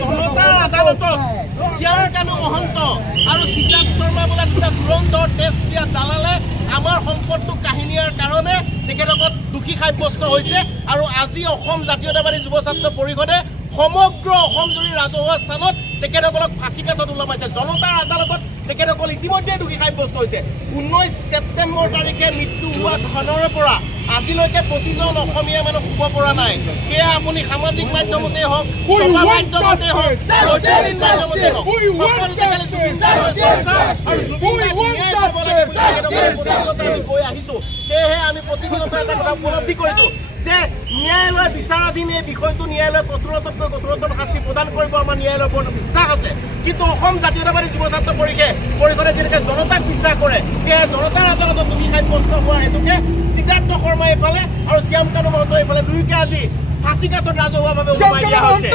জনতাৰ আদালতত শ্যাম কানু মহন্ত আৰু সিদ্ধাৰ্থ শৰ্মা বোলা দুটা ধুৰন্ধৰ টেষ্ট দিয়া দালালে আমাৰ সম্পদটো কাহিনীৰ কাৰণে তেখেতক দুখী সাব্যস্ত হৈছে আৰু আজি অসম জাতীয়তাবাদী যুৱ ছাত্ৰ পৰিষদে সমগ্ৰ অসমজুৰি ৰাজহুৱা স্থানত তেখেতসকলক ফাঁচী কাঠত ওলমাইছে। জনতাৰ আদালতত তেখেতসকল ইতিমধ্যে দোষী সাব্যস্ত হৈছে। 19 ছেপ্টেম্বৰ তাৰিখে মৃত্যু হোৱা ঘৰৰ পৰা আজিলৈকে প্ৰতিজন অসমীয়া মানুহ শুব পৰা নাই। সেয়া আপুনি সামাজিক মাধ্যমতে হওক, সভা মাধ্যমতে হওক, বৈদ্যুতিন মাধ্যমতে হওক, সকলোতে খালি জুবিন দাৰ চৰ্চা আৰু জুবিন দাক ন্যায় পাব লাগে বুলি তেখেতসকলে আমি কৈ আহিছোঁ। সেয়েহে আমি প্ৰতিদিনতে এটা কথা উপলব্ধি কৰিছোঁ যে ন্যায়ালয় বিচাৰাধীন এই বিষয়টো ন্যায়ালয়ে কঠোৰতকৈ কঠোৰতম শাস্তি প্ৰদান কৰিব। আমাৰ ন্যায়ালয়ৰ ওপৰত বিশ্বাস আছে, কিন্তু অসম জাতীয়তাবাদী যুৱ ছাত্ৰ পৰিষদে যেনেকৈ জনতাক বিশ্বাস কৰে, সেয়ে জনতাৰ আদালতত দোষী সাব্যস্ত হোৱা হেতুকে সিদ্ধাৰ্থ শৰ্মা এইফালে আৰু শ্যাম কানু মহন্ত এইফালে দুয়োকে আজি ফাঁচী কাঠত ৰাজহুৱাভাৱে ওলমাই দিয়া হৈছে।